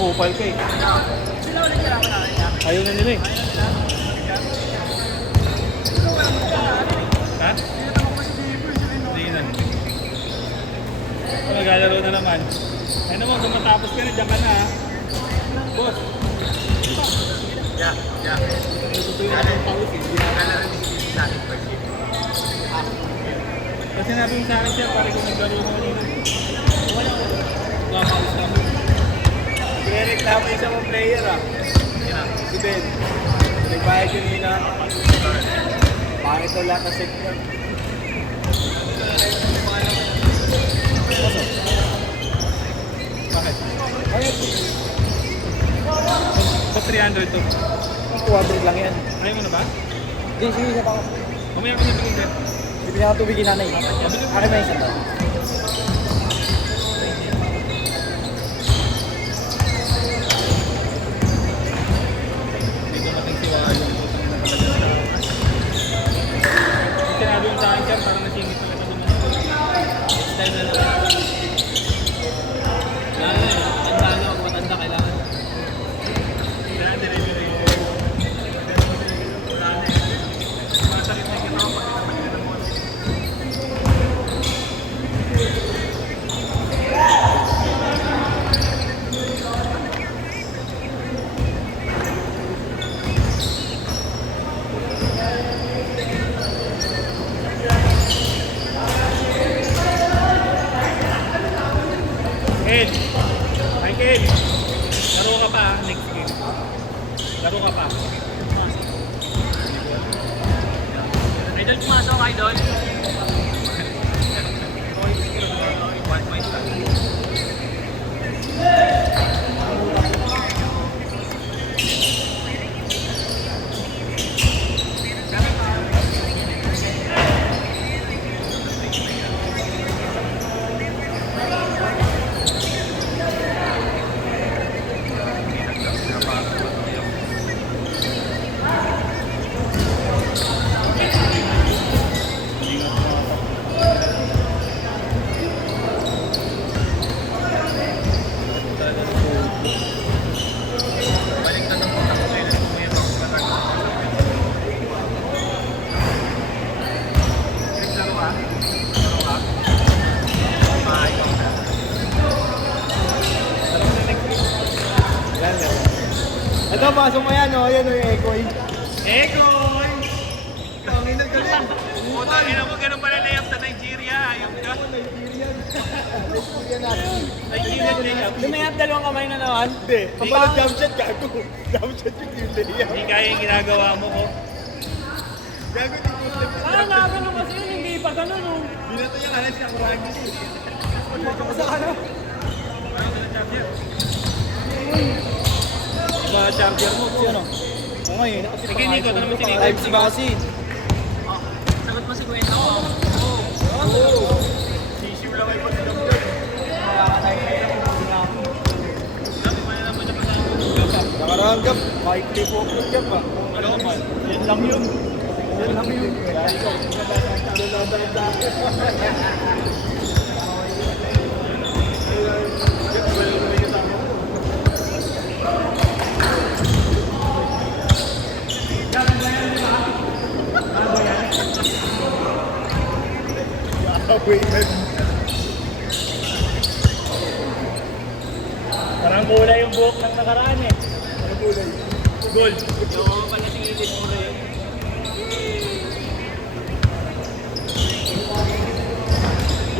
kupal ka eh. Sila ulit kailangan natin niya. Ayaw na nila eh. Ha? Hindi na. Naglalaro na naman. Ay naman, kung matapos ka na, dyan ka na ha. Boss. Yeah. Natutuyo na yung paus eh. Kasi sinabi mo sa akin siya, pare kung naglaro mo kanina. Wala paus na mo. Nagre-reklamo isa mong player ah. Si Ben. Nagbayad yun nina. Pangit daw lahat na set niya. Bakit? Sa 300 to. 200 lang yan. Ayaw mo na ba? Hindi, sige, isa pa ako. Mamaya ko na bigyan din. Bibili ako tubig inanay. Akin na isa to. Hindi ko matingsiwa yung puso na talaga sa... Sinabi mo sa akin siya, parang nasingit talaga sa mga. Next time na lang. Tanda na, huwag matanda kailangan. Kaya dire-dire. Masakit na kita ako pag pinapagin ng boss. Ed, Michael, laro ka pa next game. Laro ka pa. Idol, pumasok ka, Idol. One point lang. Ito, pasok mo yan, oh. Yan, oh, yung Ekoy. Ekoy! Panginoon ka rin. Puta, ina mo, ganun pala layup sa Nigeria. Ayun ka. Nigerian. Nigerian natin. Nigerian layup. Lumayap dalawang kamay na naman. Hindi. Kapala jump shot, gago. Jump shot yung layup. Hindi kaya yung ginagawa mo ko. Gago, hindi ko slip. Ah, nakagano kasi yun, hindi pa ganun, oh. Binato yung alas yung ragis. Sa ano? Iba charger mo. Ano? Oo nga yun. Sige, Nico, ito naman si Nico. Type C ba kasi? Sagot mo si Kwento. Sisiw lang kayo pag-jump shot. Nakaranggap. Maikli po ang jump ah. Ano naman? Yan lang yun. Yan lang yun. Parang kulay yung buhok ng nakaraan eh. Ano kulay? Gold. Oo, pala tingilin mo rin.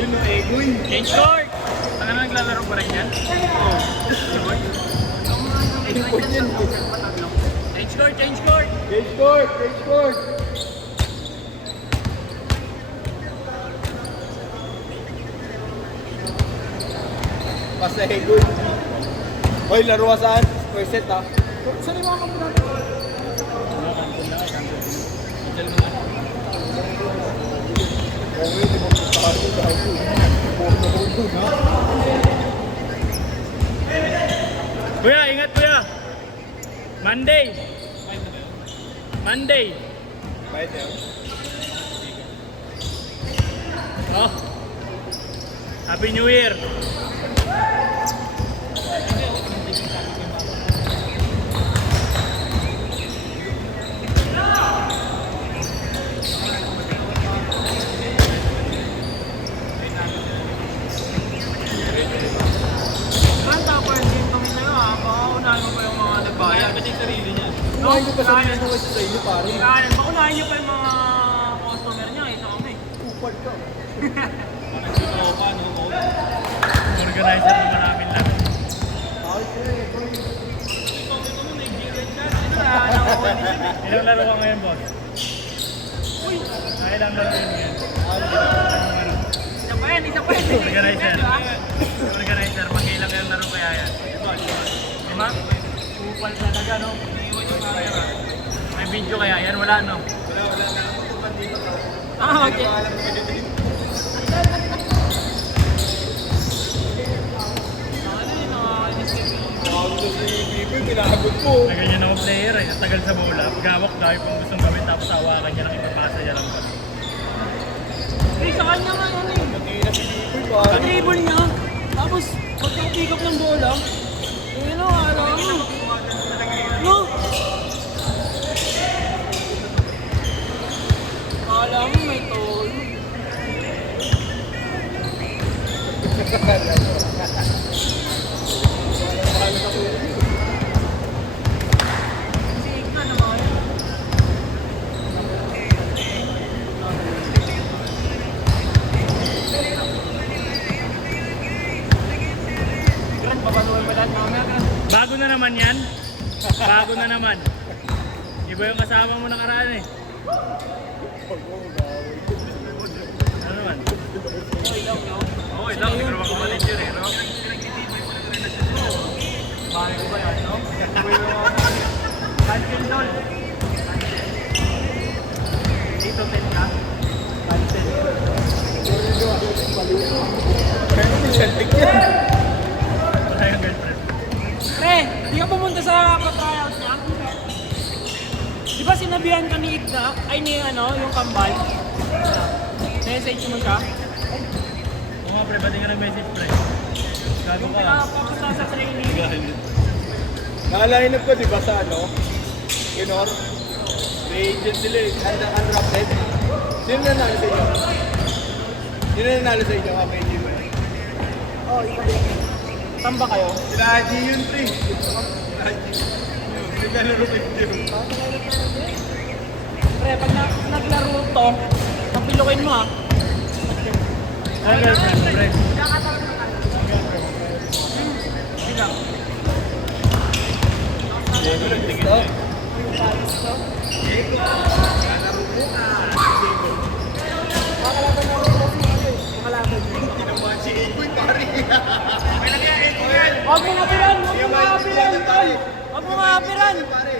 Yun ang Ekoy. Change court! Ano na naglalaro pa rin yan? Ekoy yan. Change court, change court. Change court! Change court! Basta Ekoy. Hoy, laro ka saan? First set ah. Saan yung mga kampunan? Okay, di mo gusto ka rin dahil po. Kuya, ingat kuya! Monday! Monday! Bayad yan. Oh! Happy New Year! naman siya sa inyo, pare. Kaya, paunahin niyo pa yung mga customer niya. Ito kami. Kupal ka. Parang si Opa, no? Organizer ng maraming laro. Ilang laro ka ngayon, boss? Uy, Ilang laro yun ngayon? isa pa yan, isa pa yan. Organizer. Organizer, mag-ilang yung laro kaya yan? Lima? Upal talaga, no? May video kaya yan? Wala, no? Ah, okay. Tawag ko si Bibi, pinahabot mo. Na ganyan ako player eh. Tagal sa bola. Gawak dahil kung gustong gawin tapos hawakan niya lang ipapasa niya lang. Eh, sa kanya nga yan eh. Nagkina si Bibi, pare. Dribble niya. Tapos, pagka-pick up ng bola, yun o, alam mo. No? Alam mo, may tol. Signa naman. Gran, papanuwan mo lahat mamaya, Gran. Bago na naman yan. Bago na naman. Iba yung kasama mo nakaraan eh. Ano naman? Okay lang, no? Oo, ilang. Siguro makapalit yun eh, no? Bahay ko ba yan, no? Cancel doon. Dito, 10 ka. Cancel. Kaya naman siya, tigyan. Wala yung girlfriend. Pre, di ka pumunta sa pa-tryout niya? Di ba sinabihan ka ni Igna, ay ni ano, yung kambal? Message mo siya? Oo nga pre, ba't di ka nag-message pre? Gago Yung ka. pinapapunta sa training. Nakaline up ko, di ba, sa ano? Kinor? May agent sila eh. Undrafted. Sino nanalo sa inyo? Sino nanalo sa inyo? Okay, Jim. Oh, ikaw din. Tamba kayo? Sila Haji yun, pre. Naglalaro kay Jim. Pre, pag naglaro to, papilukin mo ah. Ano girlfriend pre? Diego, nagtigil eh. Ginawa si Egoy, pare. Huwag mo kapiran! Huwag mo kapiran! Huwag mo kapiran! Pare.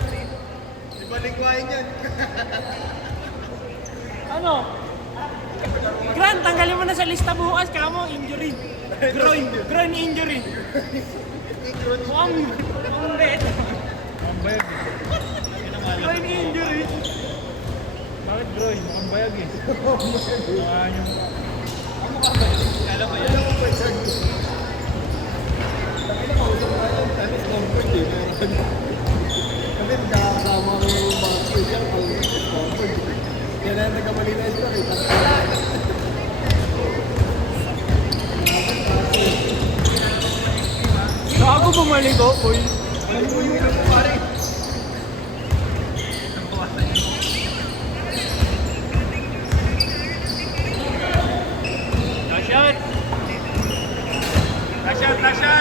Ibalik ko yan. Ano? Grant, tanggalin mo na sa lista bukas, kamo, injury. Groin injury. Mukhang bet. Ang bayag eh. Groin injury. Bakit bro? Ang bayag eh. Saan yung... Kala ko yan. Kasi magkakasama ko yung mga studio, yan ang nagkamali na ito. Gago bumalik ko, boy. Pare. Dash out! Dash out! Dash out!